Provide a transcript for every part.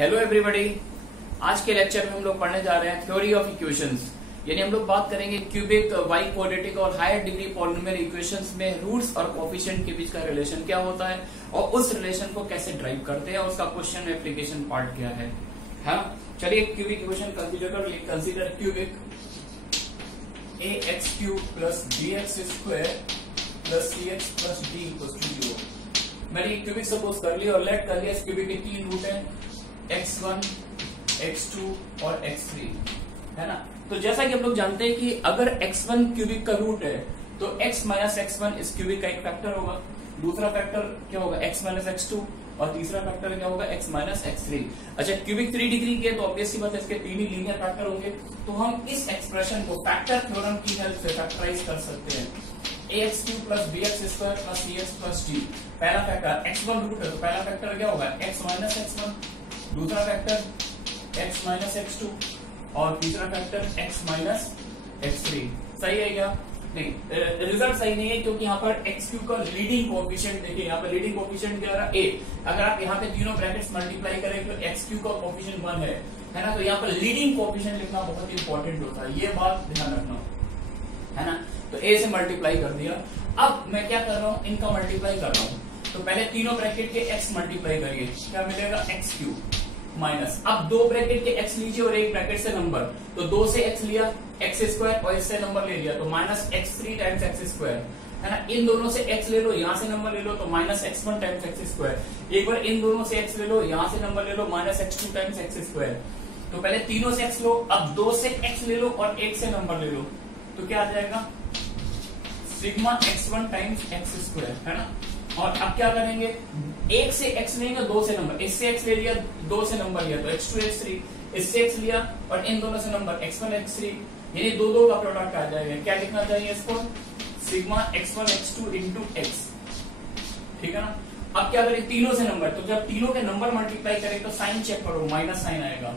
Hello everybody. आज के lecture में हम लोग पढ़ने जा रहे हैं थ्योरी ऑफ इक्वेशंस, यानी हम लोग बात करेंगे क्यूबिक, वाई क्वाड्रेटिक और हायर डिग्री पॉलिनोमियल इक्वेशंस में रूट्स और कोफिशिएंट के बीच का रिलेशन क्या होता है और उस रिलेशन को कैसे ड्राइव करते हैं और उसका क्वेश्चन एप्लीकेशन पार्ट क्या है। हाँ, चलिए क्यूबिक इक्वेशन कंसीडर कर लिए। Consider cubic ax cube plus bx square plus cx plus d equals to 0। मैंने ये क्यूबिक सपोज कर लिया और लेट कर लिया। इस क्यूबिक के तीन रूट है, x1, x2 और x3, है ना। तो जैसा कि हम लोग जानते हैं कि अगर x1 क्यूबिक का रूट है तो x माइनस x1 इस क्यूबिक का एक फैक्टर होगा, दूसरा फैक्टर क्या होगा x माइनस x2 और तीसरा फैक्टर क्या होगा x माइनस x3। अच्छा, क्यूबिक 3 डिग्री के तो ऑब्वियसली बात है इसके तीन ही लीनियर फैक्टर होंगे, तो हम इस एक्सप्रेशन को फैक्टर थ्योरम की हेल्प से फैक्टराइज कर सकते हैं। ax cube plus bx square plus cx plus d, पहला फैक्टर x1 रूट है तो पहला फैक्टर क्या होगा x माइनस x1, दूसरा फैक्टर x माइनस x2 और तीसरा फैक्टर x माइनस x3। सही है क्या? नहीं, रिजल्ट सही नहीं है क्योंकि यहाँ पर x क्यूब का लीडिंग कोएफिशिएंट देखिए, यहाँ पर लीडिंग कोएफिशिएंट क्या रहा a। अगर आप यहाँ पे तीनों ब्रैकेट्स मल्टीप्लाई करें तो x क्यूब का कोएफिशिएंट 1 है ना। तो यहाँ पर लीडिंग कोएफिशिएंट लिखना बहुत इंपॉर्टेंट होता है, ये बात ध्यान रखना, है ना। तो a से मल्टीप्लाई कर दिया। अब मैं क्या कर रहा हूँ, इनका मल्टीप्लाई कर रहा हूँ। तो पहले तीनों ब्रैकेट के x मल्टीप्लाई करिए, क्या मिलेगा x क्यूब माइनस, अब दो ब्रैकेट के x लीजिए और एक ब्रैकेट से नंबर, तो 2 से x लिया x स्क्वायर और इससे नंबर ले लिया तो minus x3 times x square, है ना। इन दोनों से x ले लो, यहाँ से नंबर ले लो तो minus x1 times x square. एक बार इन दोनों से x ले लो, यहाँ से नंबर ले लो minus x2 times x square. तो पहले तीनों से x लो, अब 2 से x ले लो और एक से नंबर ले लो, तो क्या आ जाएगा sigma x1 times x square, है ना। और अब क्या करेंगे, एक से x लेंगे, 2 से नंबर, इससे x ले लिया, 2 से नंबर लिया तो x2 x3, इससे x लिया और इन दोनों से नंबर x1 x3, यानी दो का प्रोडक्ट आ जाएगा। क्या लिखना चाहिए इसको, sigma x1 x2 into x, ठीक है ना। अब क्या करें, तीनों से नंबर, तो जब तीनों के नंबर मल्टीप्लाई करें तो साइन चेक करो, माइनस साइन आएगा,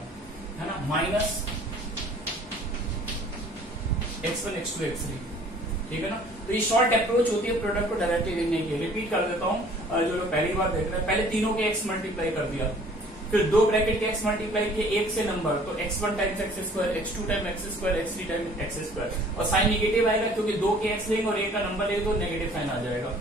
है ना, माइनस x1 x2 x3, ठीक है ना। तो ये शॉर्ट अप्रोच होती है प्रोडक्ट को डायरेक्टली लिखने की। रिपीट कर देता हूँ, जो लोग पहली बार देख रहे हैं, पहले तीनों के x मल्टीप्लाई कर दिया, फिर दो ब्रैकेट के x मल्टीप्लाई किए एक से नंबर, तो x1 times x square, x2 times x square, x3 times x square, और साइन निगेटिव आएगा क्योंकि दो के x लेंगे और एक का नंबर लेंगे तो नेगेटिव साइन आ जाएगा।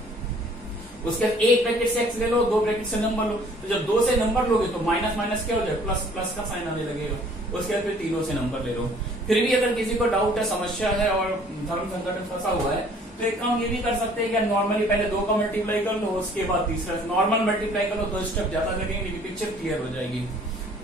उसके बाद एक ब्रैकेट से x ले लो, दो ब्रैकेट से नंबर लो, तो जब 2 से नंबर लोगे तो माइनस माइनस क्या हो जाए, प्लस प्लस का साइन आने लगेगा। उसके बाद फिर तीनों से नंबर ले लो। फिर भी अगर किसी को डाउट है, समस्या है और धर्म संकट में फंसा हुआ है, तो एक काम ये भी कर सकते हैं कि नॉर्मली पहले 2 का मल्टीप्लाई कर लो, उसके बाद तीसरा नॉर्मल मल्टीप्लाई कर लो, 2 स्टेप ज्यादा लगेंगे, पिक्चर क्लियर हो जाएगी,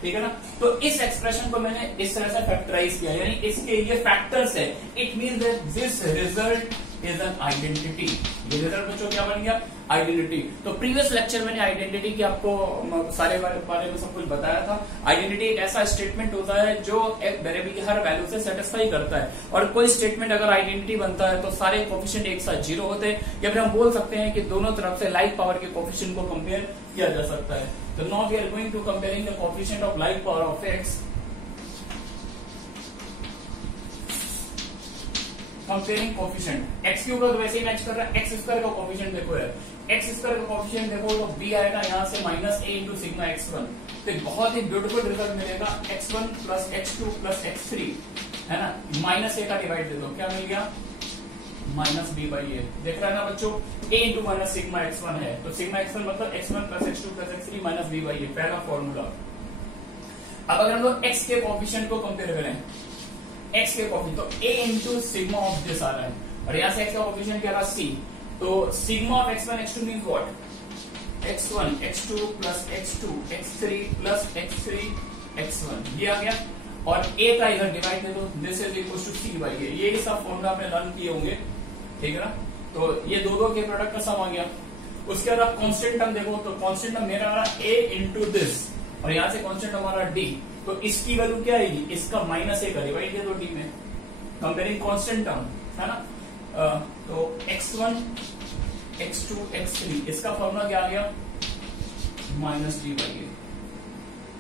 ठीक है ना। तो इस एक्सप्रेशन को मैंने इस तरह से फैक्टराइज किया, यानी इसके ये फैक्टर्स है। It means that this result is an identity. ये रिजल्ट बच्चों क्या बन गया, आइडेंटिटी। तो प्रीवियस लेक्चर मैंने आइडेंटिटी की आपको सारे बारे में सब कुछ बताया था। आइडेंटिटी एक ऐसा स्टेटमेंट होता है जो एक वेरिएबल की हर वैल्यू से सेटिस्फाई करता है, और कोई स्टेटमेंट अगर आइडेंटिटी बनता है तो सारे कोफिशिएंट एक साथ 0 होते हैं, या फिर हम बोल सकते हैं कि दोनों तरफ से लाइक पावर के कोफिशिएंट को कंपेयर किया जा सकता है। तो now we are going to comparing the coefficient of like power of x, comparing coefficient. x cube का तो वैसे ही मैच कर रहा है, x स्क्वायर का कोफिशिएंट देखो है, x स्क्वायर का कोफिशिएंट देखो तो b आएगा यहाँ से minus a into sigma x1। तो बहुत ही ब्यूटीफुल रिजल्ट मिलेगा, x1 plus x2 plus x3, है ना। माइनस a का डिवाइड दे दो, क्या मिल गया माइनस b बाई a। देख रहा है ना बच्चों, a into minus sigma x1 है, तो सिग्मा x1 मतलब x1 plus x2 plus x3 minus b by a, पहला फॉर्मूला। अब अगर हम लोग x के कोफिशिएंट को कंपेयर करें, x के कोफिशिएंट, तो a into sigma of this आ रहा है, और यहाँ से x का कोफिशिएंट क्या रहा c, तो sigma of x1 x2 means what, x1 x2 plus x2 x3 plus x3 x1, ये आ गया। और a का इधर डिवाइड दे दो, this is equal to c by a। ये सब फॉर्मूला आपने लर्न किए होंगे, ठीक है ना। तो ये दो के प्रोडक्ट का सम आ गया। उसके बाद आप कांस्टेंट टर्म देखो, तो कांस्टेंट टर्म मेरा आ रहा a इंटू दिस, और यहाँ से कांस्टेंट हमारा d, तो इसकी वैल्यू क्या आएगी, इसका माइनस a का डिवाइड दे दो d में, कंपेयरिंग कांस्टेंट टर्म, है ना। तो x1 x2 x3, इसका फॉर्मूला क्या आ गया माइनस d बाई a।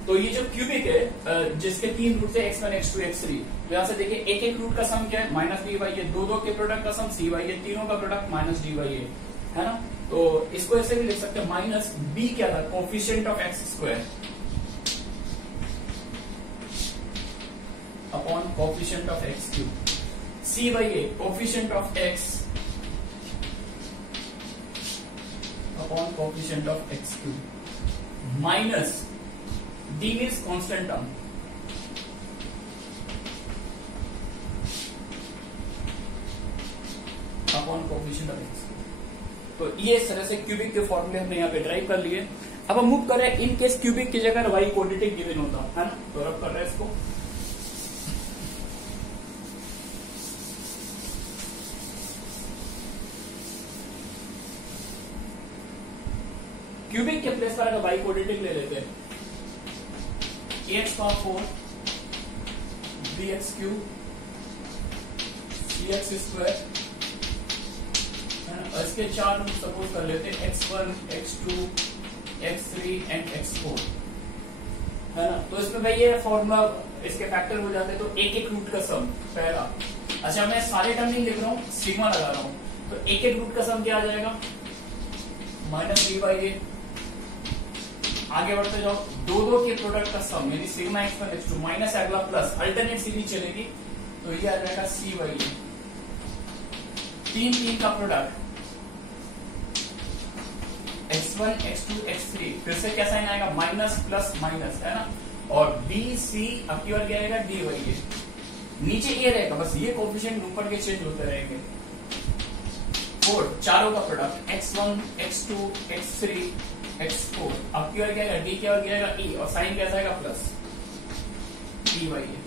तो ये जो क्यूबिक है जिसके तीन रूट है x1 x2 x3, तो यहाँ से देखिए एक एक रूट का सम क्या है माइनस d बाई a, दो के प्रोडक्ट का सम c बाई a, तीनों का product minus d by a, है ना। तो इसको ऐसे भी लिख सकते हैं, माइनस b क्या था, coefficient of x square, coefficient of x cube, c by a coefficient of x upon coefficient of x cube minus d means constant term upon coefficient of x. तो ये इस तरह से क्यूबिक के फॉर्मूले हमने यहाँ पे ड्राइव कर लिए। अब हम मूव कर रहे हैं, इन केस क्यूबिक की जगह वाई क्वाड्रेटिक गिवन होता है ना, तो रब कर रहे हैं इसको। क्यूबिक के प्लेस पर अगर वाई क्वाड्रेटिक ले लेते हैं, x power 4 bx cube cx square, और इसके 4 रूट सपोज कर लेते हैं x1, x2, x3 and x4, है ना। तो इसमें भाई ये फॉर्मूला इसके फैक्टर हो जाते हैं, तो एक एक रूट का सम पहला। अच्छा मैं सारे टर्म नहीं लिख रहा हूँ, सिग्मा लगा रहा हूँ, तो एक एक रूट का सम क्या आ जाएगा, माइनस बी बाई ए। आगे बढ़ते जाओ, दो के प्रोडक्ट का सम यानी सिग्मा x1 x2 माइनस अगला प्लस, अल्टरनेट सीरीज चलेगी, तो ये आ जाएगा सी बाई ए। तीन का प्रोडक्ट x1 x2 x3, फिर से क्या साइन आएगा, माइनस प्लस माइनस, है ना। और b c अब की बार क्या आएगा, डी बाई ए। नीचे ये रहेगा, बस ये कोफिशिएंट ऊपर के चेंज होते रहेंगे। 4 चारों का product x1 x2 x3 x4, अब की बार क्या आएगा, डी की बार क्या आएगा, e, और साइन कैसा आएगा, प्लस डी बाई ए।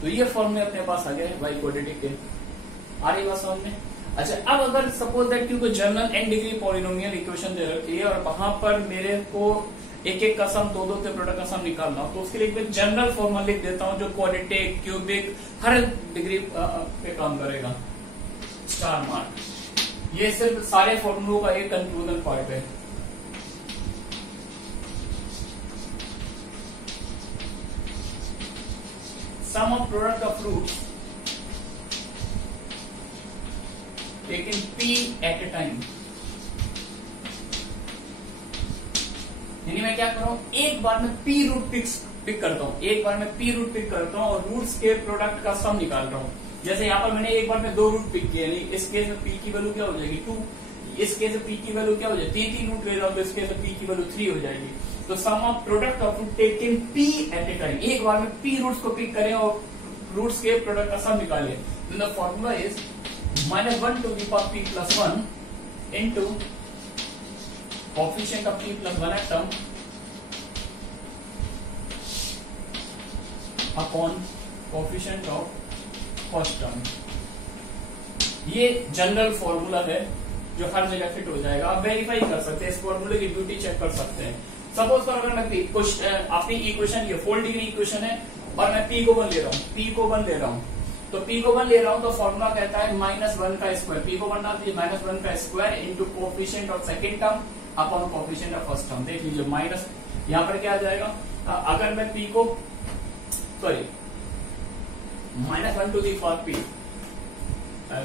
तो ये फॉर्मूले अपने पास आ गए वाई क्वाड्रेटिक के। आ रही बात समझ में। अच्छा अब अगर सपोज दैट क्योंकि general n degree polynomial equation दे रखी है और वहां पर मेरे को एक एक का सम, दो के प्रोडक्ट का सम निकालना हो, तो उसके लिए एक जनरल फॉर्मूला लिख देता हूं जो क्वाड्रेटिक क्यूबिक हर डिग्री पे काम करेगा, स्टार मार्क। ये सिर्फ सारे फॉर्मूलों का एक कंक्लूजन पार्ट है। Sum of product of roots taken p at a time, यानी मैं क्या कर रहा हूं, एक बार में p रूट पिक करता हूं, एक बार में p रूट पिक करता हूं और रूट्स के प्रोडक्ट का सम निकाल रहा हूं। जैसे यहाँ पर मैंने एक बार में 2 रूट पिक किए, यानी इस केस में p की वैल्यू क्या हो जाएगी 2, इस केस में p की वैल्यू क्या हो जाएगी 3 रूट ले रहा हूं, तो इस केस में p की वैल्यू 3 हो जाएगी। तो sum of product of root taken p at a time, एक बार में p रूट्स को पिक करें और रूट्स के प्रोडक्ट का सम निकालें। The formula is minus 1 to the power p plus 1 into coefficient of p plus 1 at term upon coefficient of first term। ये जनरल फॉर्मूला है जो हर जगह फिट हो जाएगा। आप वेरीफाई कर सकते हैं, इस फॉर्मूले की ड्यूटी चेक कर सकते हैं। सपोज करो अगर मैं अपनी इक्वेशन ये 4 डिग्री इक्वेशन है और मैं p को 1 ले रहा हूँ, p को 1 ले रहा हूँ, तो p को 1 ले रहा हूं तो फॉर्मूला कहता है -1 का स्क्वायर, p को 1 डाल दीजिए -1 का square into coefficient of second term upon coefficient of first term. देख लीजिए माइनस, यहां पर क्या आ जाएगा, अगर मैं p को sorry -1 to the power p,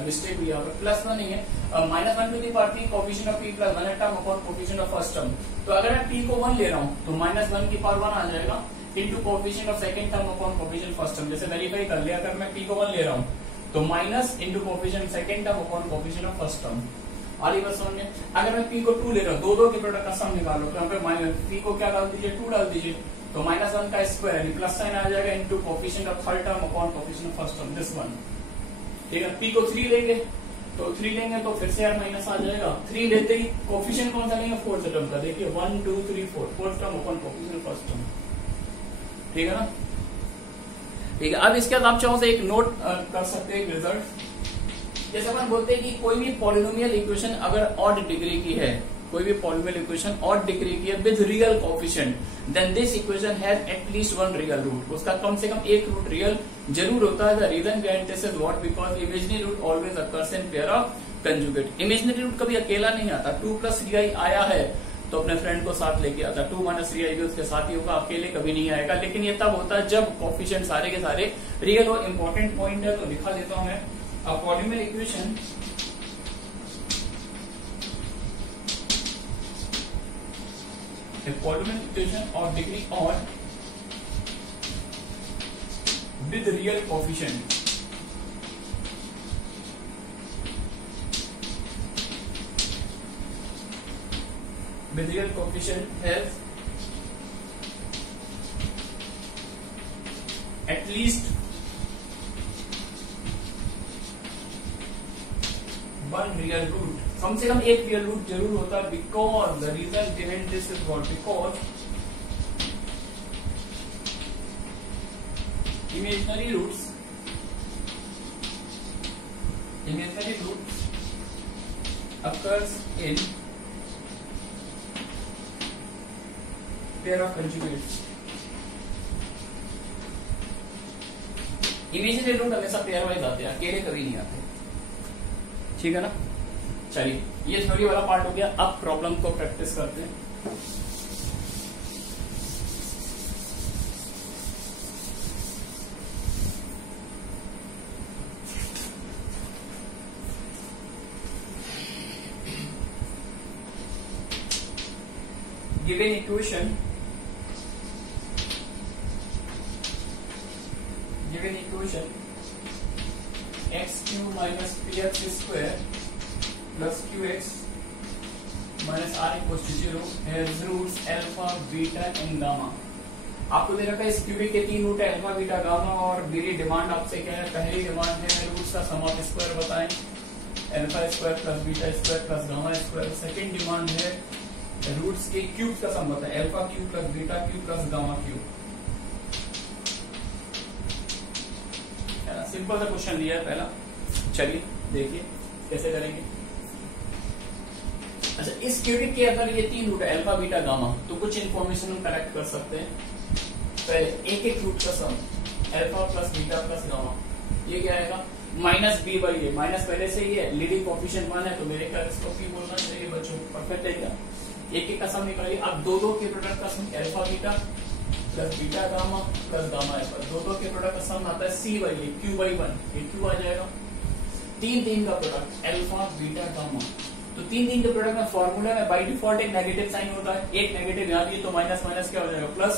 mistake हुई यहाँ पर, प्लस 1 नहीं है, -1 to the power p coefficient of p plus 1 term upon coefficient of first term. तो अगर मैं p को 1 ले रहा हूं तो -1 की पावर 1 आ जाएगा into coefficient of second term upon coefficient first term. जैसे वेरीफाई कर लिया, अगर मैं p को 1 ले रहा हूं तो minus into coefficient second term upon coefficient of first term. आली बात समझ में। अगर मैं p को 2 ले रहा हूं, दो के प्रोडक्ट का सम निकालो, तो यहाँ पे p को क्या डाल दीजिए 2 डाल दीजिए, तो -1 का स्क्वायर यानी प्लस साइन आ जाएगा into coefficient of third term upon coefficient of first term, this one. ठीक है, p को 3 लेंगे तो 3 लेंगे तो फिर से यार माइनस आ जाएगा। 3 लेते ही कोएफिशिएंट कौन सा लेंगे, फोर्थ टर्म का। देखिए 1 2 3 4 fourth term upon coefficient first term. ठीक है ना। ठीक है, अब इसके बाद आप चाहो तो एक नोट कर सकते हैं, एक रिजल्ट। जैसे अपन बोलते हैं कि कोई भी पॉलिनोमियल इक्वेशन अगर ऑड डिग्री की है, कोई भी पॉलिनोमियल इक्वेशन ऑड डिग्री की है with real coefficient, then this equation has at least 1 real root. उसका कम से कम एक रूट रियल जरूर होता है। The reason behind this is what, because imaginary root always occurs in pair of conjugate. Imaginary root कभी अकेला नहीं आता। 2 + 3i आया है तो अपने फ्रेंड को साथ लेके आता, 2 - 3i भी उसके साथ ही होगा, अकेले कभी नहीं आएगा। लेकिन ये तब होता है जब कोएफिशिएंट सारे के सारे रियल हो। इंपॉर्टेंट पॉइंट है तो लिखा देता हूं मैं, a polynomial equation of degree odd with real coefficient. With real coefficient has at least one real root. कम से कम एक रियल रूट जरूर होता है, because the reason behind this is what, because imaginary roots occurs in pair of conjugates. Imaginary root हमेशा pairwise आते हैं, अकेले कभी नहीं आते, ठीक है ना। चलिए ये थ्योरी वाला पार्ट हो गया, अब प्रॉब्लम को प्रैक्टिस करते हैं। Given equation x cube minus px square plus qx minus r equals to 0 has roots alpha, beta and gamma. आपको दे रखा है इस क्यूबिक के 3 रूट है, अल्फा, बीटा, गामा, और मेरी डिमांड आपसे क्या है, पहली डिमांड है रूट्स का सम ऑफ स्क्वायर बताएं, alpha square plus beta square plus gamma square. Second demand है रूट्स के क्यूब का सम बताएं, alpha cube plus beta cube plus gamma cube. Simple सा क्वेश्चन दिया है पहला, चलिए देखिए कैसे करेंगे। अच्छा, इस क्यूबिक के अगर ये 3 रूट है अल्फा, बीटा, गामा, तो कुछ इन्फॉर्मेशन हम कलेक्ट कर सकते हैं। पहले एक एक रूट का sum alpha plus beta plus gamma, ये क्या आएगा, minus b by a, minus पहले से ही है, लीडिंग कोएफिशिएंट 1 है तो मेरे ख्याल इसको पी बोलना चाहिए बच्चों, परफेक्ट है क्या। एक एक का सम निकालिए, अब दो के प्रोडक्ट का sum alpha beta plus beta gamma plus gamma alpha, दो के प्रोडक्ट का सम आता है c by a, q by 1, ये क्यू आ जाएगा। 3 का प्रोडक्ट अल्फा बीटा गामा, तो 3 के प्रोडक्ट में फॉर्मूला में बाई डिफॉल्ट एक नेगेटिव साइन होता है, एक नेगेटिव यहाँ भी तो माइनस माइनस क्या हो जाएगा प्लस,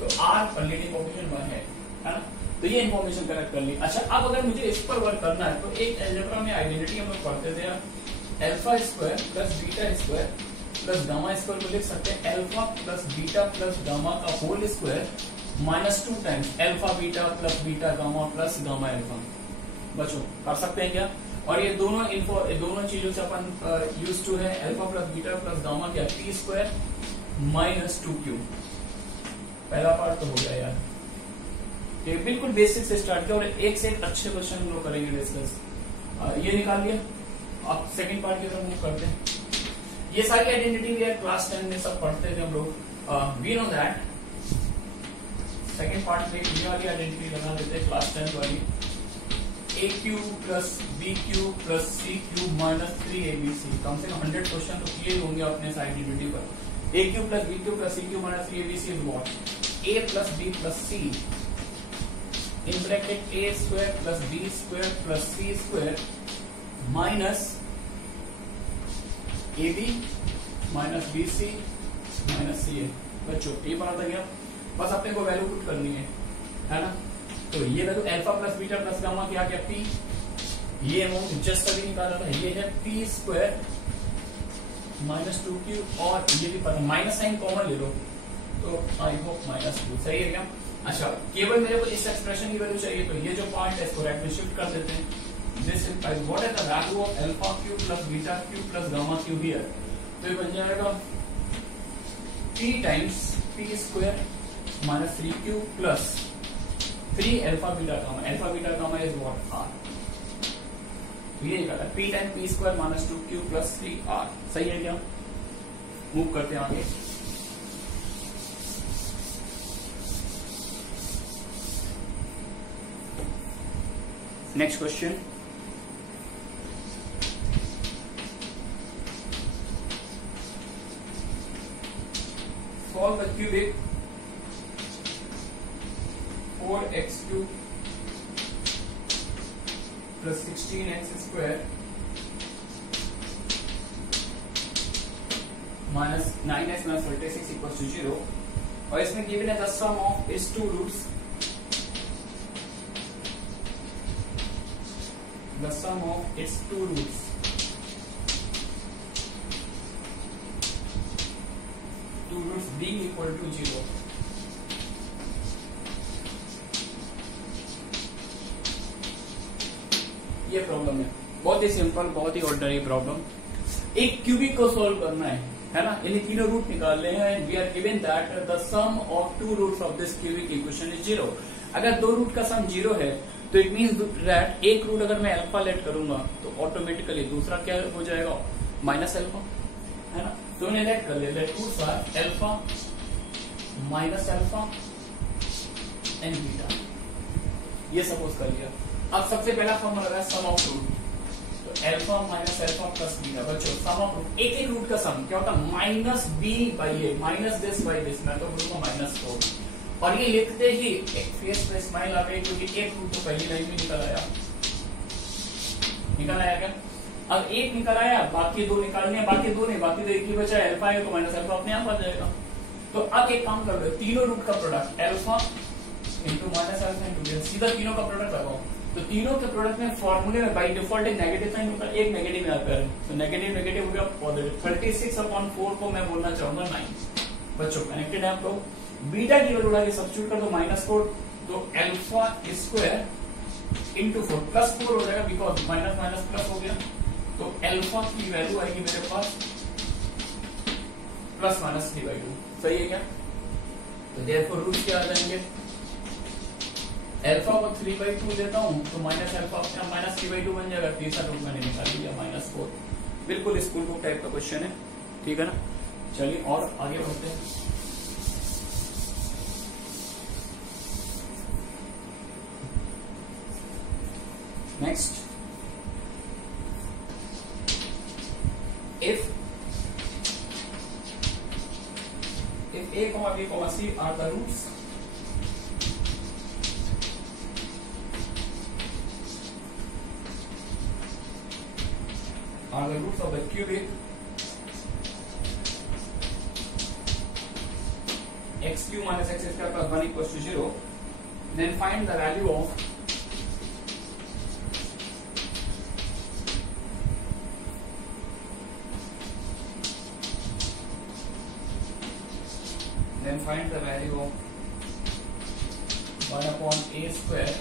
तो आर और लीडिंग कोएफिशिएंट 1 है ना, तो ये इन्फॉर्मेशन कलेक्ट कर ली। अच्छा, अब अगर मुझे इस पर वर्क करना है तो एक अलजेब्रा में आइडेंटिटी हम लोग पढ़ते थे, alpha square plus beta square plus gamma square को लिख सकते हैं alpha plus beta plus gamma का whole square minus 2 times alpha beta plus beta gamma plus gamma alpha. बच्चों कर सकते हैं क्या, और ये दोनों चीजों से अपन यूज टू है, alpha plus beta plus gamma क्या, टी स्क्वायर माइनस 2q। पहला पार्ट तो हो गया यार, ये बिल्कुल बेसिक से स्टार्ट किया और एक से एक अच्छे क्वेश्चन हम लोग करेंगे डिस्कस। ये निकाल लिया, अब सेकंड पार्ट की तरफ मूव करते हैं। ये सारी आइडेंटिटी भी है, क्लास 10 में सब पढ़ते थे हम लोग। We know that second part में ये वाली आइडेंटिटी लगा देते हैं क्लास 10 वाली, a cube plus b cube plus c cube minus 3abc। कम से कम 100 क्वेश्चन तो क्लियर होंगे अपने इस आइडेंटिटी पर। A cube plus b cube plus c cube minus 3abc is what, a plus b plus c in bracket a square plus b square plus c square minus a b minus b c minus c a. बच्चों ये पता था क्या, बस अपने को value put करनी है ना। तो ये value alpha plus beta plus gamma क्या क्या पी, ये अमाउंट जस्ट अभी निकाला था, ये है पी स्क्वायर माइनस 2q, और ये भी पता माइनस साइन कॉमन ले लो तो आई होप माइनस 2, सही है क्या। अच्छा, केवल मेरे को इस एक्सप्रेशन की वैल्यू चाहिए, तो ये जो पार्ट है इसको राइट में शिफ्ट कर देते हैं। This is what is the value of alpha cube plus beta cube plus gamma cube here, तो ये बन जाएगा p times p square minus 3q plus 3 alpha beta gamma is what r, ये निकाला p times p square minus 2q plus 3r, सही है क्या। Move करते हैं आगे। Next question, solve the cubic 4x cube plus 16x square minus 9x minus 36 equals to 0, और इसमें given है the sum of its two roots the sum of its two roots. Two roots being equal to 0. ये problem है, बहुत ही simple, बहुत ही ordinary problem. एक क्यूबिक को सॉल्व करना है ना, यानी तीनों रूट निकालने हैं। We are given that the sum of two roots of this cubic equation is 0। अगर दो रूट का सम 0 है तो इट मीन्स दैट एक रूट अगर मैं अल्फा लेट करूंगा तो ऑटोमेटिकली दूसरा क्या हो जाएगा, माइनस अल्फा, है ना। तो उन्हें लेट कर ले, let roots are alpha minus alpha and beta, ये सपोज कर लिया। अब सबसे पहला फॉर्मूला है सम ऑफ रूट, तो alpha minus alpha plus beta. बच्चों सम ऑफ रूट, एक एक रूट का सम क्या होता है, minus b by a, minus this by this, मैं तो बोलूंगा माइनस 4। और ये लिखते ही एक फेस पे स्माइल आ गई, क्योंकि एक रूट तो पहली लाइन में निकल आया क्या। अब एक निकल आया, बाकी दो निकालने, बाकी दो नहीं, बाकी तो एक ही बचा है, अल्फा है तो माइनस अल्फा अपने आप आ जाएगा। तो अब एक काम कर लो, तीनों रूट का product alpha into minus alpha into, सीधा तीनों का प्रोडक्ट लगाओ। तो तीनों के प्रोडक्ट में फॉर्मूले में बाई डिफॉल्ट एक नेगेटिव साइन होता है, एक नेगेटिव यहाँ पर, तो नेगेटिव नेगेटिव हो गया पॉजिटिव। 36/4 को मैं बोलना चाहूंगा 9। बच्चों कनेक्टेड है आप लोग। बीटा की वैल्यू उड़ा के सब्स्टिट्यूट कर दो -4, तो अल्फा स्क्वायर इंटू 4 प्लस 4 हो जाएगा, बिकॉज माइनस माइनस प्लस हो गया। तो अल्फा की वैल्यू आएगी मेरे पास प्लस माइनस 3/2, सही है क्या। तो देयरफॉर रूट क्या आ जाएंगे, अल्फा को 3/2 देता हूं तो माइनस अल्फा अपना माइनस 3/2 बन जाएगा। तीसरा रूट मैंने निकाल लिया -4। बिल्कुल स्कूल बुक टाइप का क्वेश्चन है, ठीक है ना। चलिए और आगे बढ़ते हैं। Next, if a, b, c are the roots of the cubic x cube minus x square plus 1 equals to 0, then find the value of find the value of 1/a square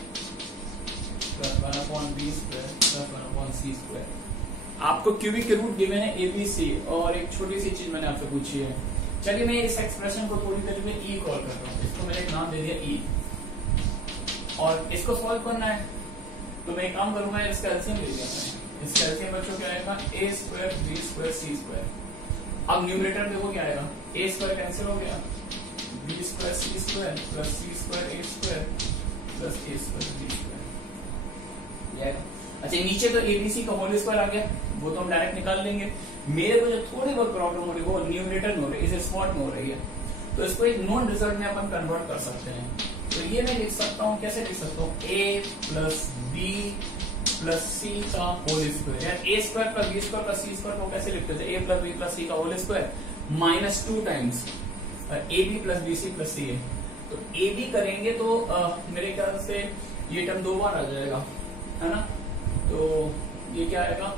plus 1/b square plus 1/c square। आपको cubic के root given है a b c, और एक छोटी सी चीज मैंने आपसे पूछी है। चलिए मैं इस एक्सप्रेशन को पूरी तरीके से e कॉल करता हूँ, इसको मैंने एक नाम दे दिया e, और इसको सॉल्व करना है। तो मैं एक काम करूंगा, इसका एलसीएम ले लिया मैंने। इसका एलसीएम बच्चों क्या आएगा, a square b square c square. अब न्यूमरेटर देखो क्या आएगा, a स्क्वायर कैंसिल हो गया, b square c square plus c square a square plus a square b square. अच्छा नीचे तो abc का होल स्क्वायर आ गया, वो तो हम डायरेक्ट निकाल लेंगे। मेरे को जो थोड़ी बहुत प्रॉब्लम हो रही है वो न्यूमरेटर में हो रही है, इसे स्पॉट में हो रही है, तो इसको एक नॉन रिजल्ट में अपन कन्वर्ट कर सकते हैं। तो ये मैं लिख सकता हूँ, कैसे लिख सकता हूँ, a plus b plus c का होल स्क्वायर, यार a square plus b square plus c square को कैसे लिखते थे, a plus b plus c का whole square minus 2 times a b plus b c plus c a. तो a B करेंगे तो मेरे ख्याल से ये टर्म 2 बार आ जाएगा, है ना। तो ये क्या आएगा,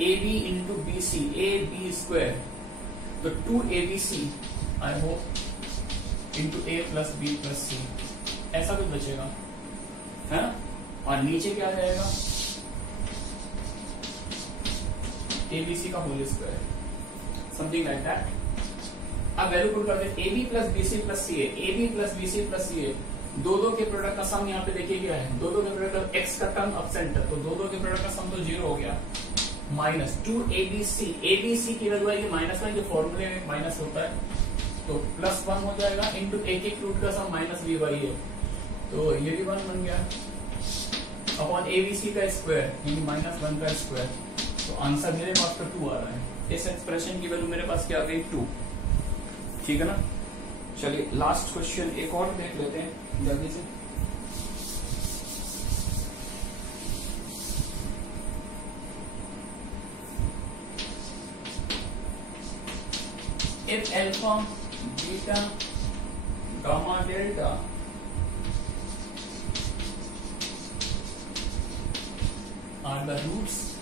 a b into b c, a b square, तो 2abc I hope into a plus b plus c, ऐसा कुछ बचेगा, है ना। और नीचे क्या आ जाएगा, abc का whole square, something like that. अब वैल्यू पुट करते हैं, a b plus b c plus c a b plus b c plus c a, दो के प्रोडक्ट का सम यहाँ पे देखिए क्या है, दो के प्रोडक्ट एक्स का टर्म अपसेंट है, तो दो के प्रोडक्ट का सम तो 0 हो गया, माइनस 2abc, abc की वैल्यू आएगी -1, जो फॉर्मूले में माइनस होता है, तो +1 हो जाएगा इंटू एक एक रूट का सम -b बाई ए, तो ये भी 1 बन गया अपॉन abc का स्क्वायर यानी -1 का स्क्वायर। तो आंसर मेरे पास तो 2 आ रहा है। इस एक्सप्रेशन की वैल्यू मेरे पास क्या आ गई, 2, ठीक है ना। चलिए लास्ट क्वेश्चन एक और देख लेते हैं जल्दी से। If alpha, beta, gamma, delta are the roots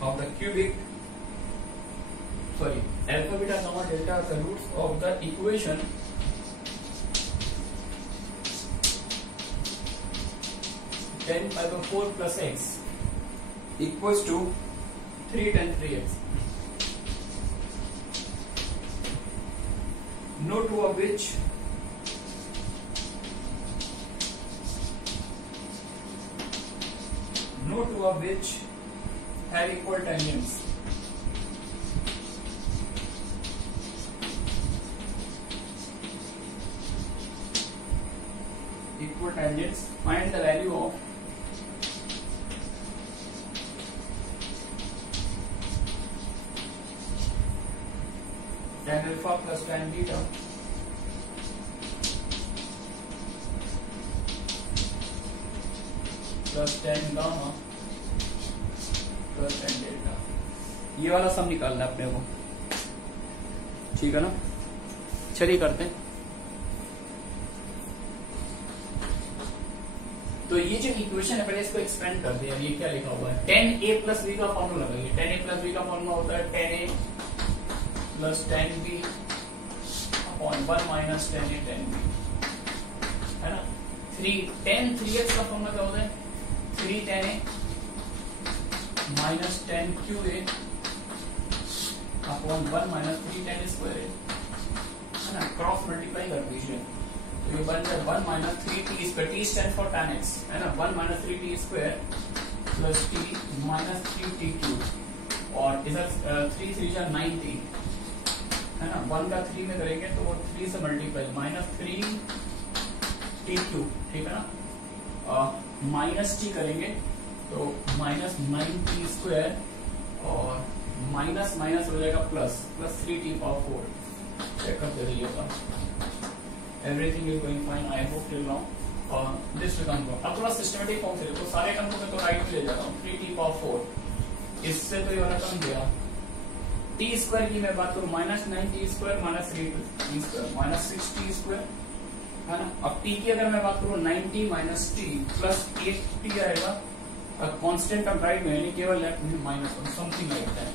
of the cubic, sorry, alpha, beta, gamma, delta are the roots of the equation tan pi by 4 plus x equals to 3 tan 3x. No two of which have equal tangents. Equal tangents. Find the value of tan alpha plus tan beta plus tan gamma plus tan delta. ये वाला सम निकालना है अपने को, ठीक है ना। चलिए करते हैं। तो ये जो इक्वेशन है पहले इसको एक्सपेंड कर दिया। ये क्या लिखा हुआ है, tan a प्लस b का फॉर्मूला लगाइए। tan a प्लस b का फॉर्मूला होता है tan a plus tan b upon 1 minus tan a tan b, है ना। 3 tan 3x का फॉर्मूला क्या होता है, 3 tan a minus tan qa upon 1 minus 3 tan square है ना। क्रॉस मल्टीप्लाई कर दीजिए तो ये बन जाए 1 minus 3t square, t stand for tan x, है ना। 1 minus 3t square plus t minus 3t cube, और इधर 3 3 जा 9t, है ना। 1 का 3 में करेंगे तो वो 3 से मल्टीप्लाई माइनस 3t क्यूब, ठीक है ना। माइनस t करेंगे तो माइनस 9t स्क्वायर और माइनस माइनस हो जाएगा प्लस 3t पावर 4। चेक करते रहिएगा, everything is going fine, I hope till now. और दिस टर्म को अब थोड़ा सिस्टमेटिक फॉर्म से, तो सारे टर्म को मैं तो राइट में ले जा रहा हूँ। 3t पावर 4, इससे तो ये वाला टर्म गया। t स्क्वायर की मैं बात करूँ, minus 9t square minus 3t square minus 6t square, है ना। अब t की अगर मैं बात करूँ 9t minus t plus 8t आएगा। कांस्टेंट टर्म राइट में यानी केवल लेफ्ट में माइनस समथिंग लाइक दैट।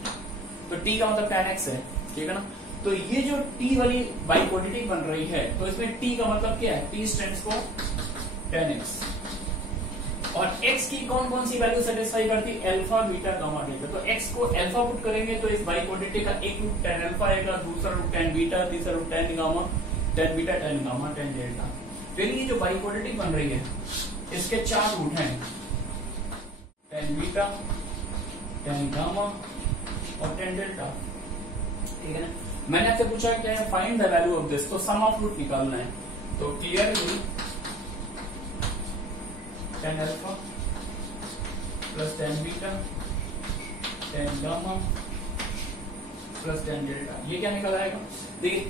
तो t का मतलब tan x है, ठीक है ना। तो ये जो t वाली बाइक्वाड्रेटिक बन रही है, तो इसमें t का मतलब क्या है, t stands for tan x। और x की कौन कौन सी वैल्यू सेटिस्फाई करती, अल्फा बीटा गामा डेल्टा। तो x को अल्फा पुट करेंगे तो इस बाइक्वाड्रेटिक का एक रूट tan अल्फा आएगा, दूसरा रूट tan बीटा, तीसरा root tan gamma, tan beta, tan gamma, tan delta. तो ये जो बाइक्वाड्रेटिक बन रही है इसके 4 रूट हैं, tan बीटा, tan गामा और tan डेल्टा, ठीक है ना। मैंने आपसे पूछा क्या है, find the value of this, तो सम ऑफ रूट निकालना है। तो clearly tan alpha plus tan beta, tan gamma plus tan delta, ये क्या निकल आएगा। देखिए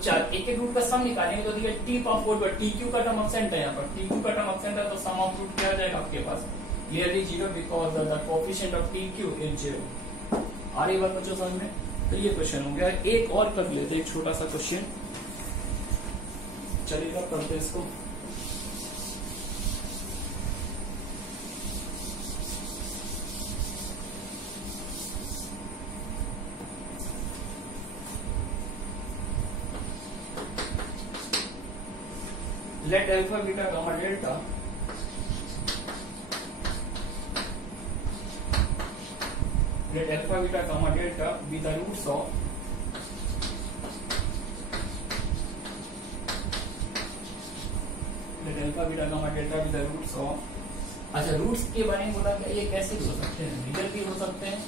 जब एक एक रूट का सम निकालेंगे तो देखिए t पावर 4 पर t क्यू का टर्म एब्सेंट है, यहाँ पर t क्यू का टर्म एब्सेंट है, तो सम ऑफ रूट क्या आ जाएगा आपके पास, clearly 0 because the coefficient of t cube is 0। आ रही बात बच्चों समझ में। तो ये क्वेश्चन हो गया। एक और कर लेते हैं, एक छोटा सा क्वेश्चन, चलिएगा करते इसको। Let alpha, beta, gamma, delta let alpha, beta, gamma, delta be the roots of let alpha, beta, gamma, delta be the roots of। अच्छा, रूट्स के बारे में बोला क्या, ये कैसे भी हो सकते हैं, रियल भी हो सकते हैं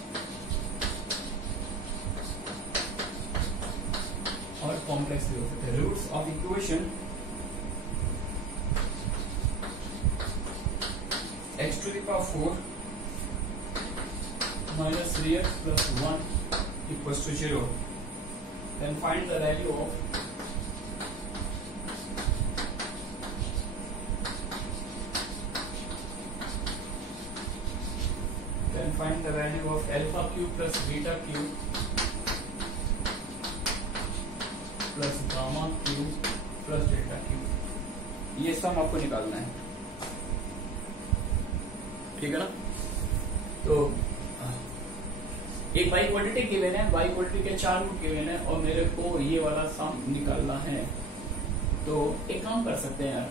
और कॉम्प्लेक्स भी हो सकते हैं। Roots of equation x to the power 4 minus 3x plus 1 equals to 0. Then find the value of alpha cube plus beta cube plus gamma cube plus delta cube। ये सम आपको निकालना है। ठीक है ना। तो एक y क्वांटिटी गिवन है, y क्वांटिटी के 4 रूट गिवन है और मेरे को ये वाला सम निकालना है। तो एक काम कर सकते हैं यार,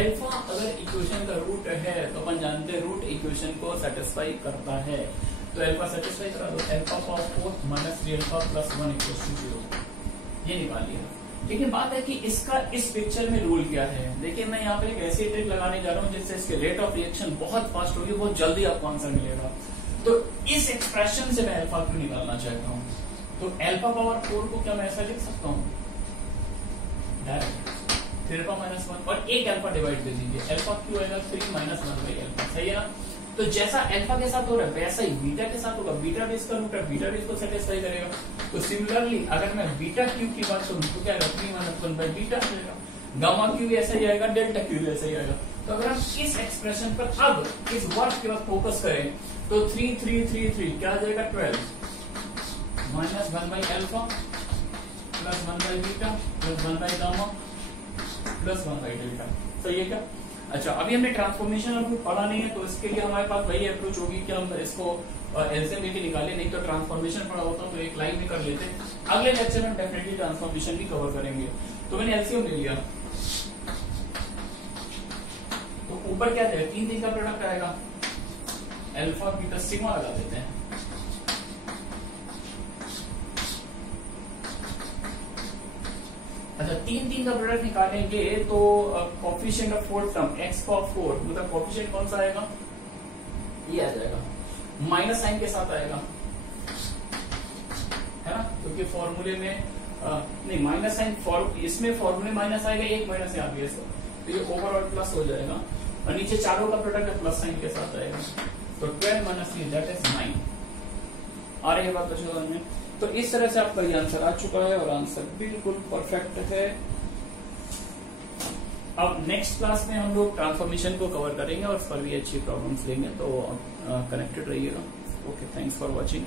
अल्फा अगर इक्वेशन का रूट है तो अपन जानते हैं रूट इक्वेशन को सेटिस्फाई करता है, तो अल्फा सेटिस्फाई करा दो, alpha power 4 minus 3 alpha plus 1 equals to 0, ये निकाल लिया। लेकिन बात है कि इसका इस पिक्चर में रूल क्या है। देखिए मैं यहाँ पे एक ऐसी ट्रिक लगाने जा रहा हूँ जिससे इसके रेट ऑफ रिएक्शन बहुत फास्ट होगी, बहुत जल्दी आपको आंसर मिलेगा। तो इस एक्सप्रेशन से मैं अल्फा क्यू निकालना चाहता हूँ, तो अल्फा पावर 4 को क्या मैं ऐसा लिख सकता हूँ डायरेक्ट 3 अल्फा माइनस 1 और एक अल्फा डिवाइड दे दीजिए, अल्फा क्यू आएगा 3 माइनस 1 बाई अल्फा, सही है ना। तो जैसा अल्फा के साथ हो रहा है वैसा ही बीटा के साथ होगा, बीटा भी इसका रूट है, बीटा भी इसको सेटिस्फाई करेगा। तो सिमिलरली अगर मैं बीटा क्यू की बात करूं तो क्या आएगा 3 माइनस 1 बाई बीटा आएगा, गामा क्यू भी ऐसा ही आएगा, डेल्टा क्यू भी ऐसा ही आएगा। तो अगर हम इस एक्सप्रेशन पर अब इस वर्ड के बाद फोकस करें तो 3 3 3 3 क्या आ जाएगा 12 minus 1 by alpha plus 1 by beta plus 1 by gamma plus 1 by delta, सही है क्या। अच्छा अभी हमने ट्रांसफॉर्मेशन और पढ़ा नहीं है, तो इसके लिए हमारे पास वही अप्रोच होगी कि हम इसको एलसीएम लेके निकाले, नहीं तो ट्रांसफॉर्मेशन पढ़ा होता तो एक लाइन में कर लेते। अगले लेक्चर में हम डेफिनेटली ट्रांसफॉर्मेशन भी कवर करेंगे। तो मैंने एलसीएम ले लिया, तो ऊपर क्या है 3 3 का प्रोडक्ट आएगा, अल्फा बीटा सिग्मा लगा देते हैं। अच्छा 3 3 का प्रोडक्ट निकालेंगे तो coefficient of fourth term x power 4 मतलब कोएफिशिएंट कौन सा आएगा, ये आ जाएगा, माइनस साइन के साथ आएगा, है ना, क्योंकि फॉर्मूले में नहीं माइनस साइन इसमें फॉर्मूले माइनस आएगा, एक माइनस यहाँ भी है, तो ये ओवरऑल प्लस हो जाएगा और नीचे चारों का प्रोडक्ट है प्लस साइन के साथ आएगा, तो 12 माइनस 3 दैट इज 9। आ रही है बात बच्चों में। तो इस तरह से आपका ये आंसर आ चुका है और आंसर बिल्कुल परफेक्ट है। अब नेक्स्ट क्लास में हम लोग ट्रांसफॉर्मेशन को कवर करेंगे और उस पर भी अच्छी प्रॉब्लम्स लेंगे, तो कनेक्टेड रहिएगा। Okay, thanks for watching.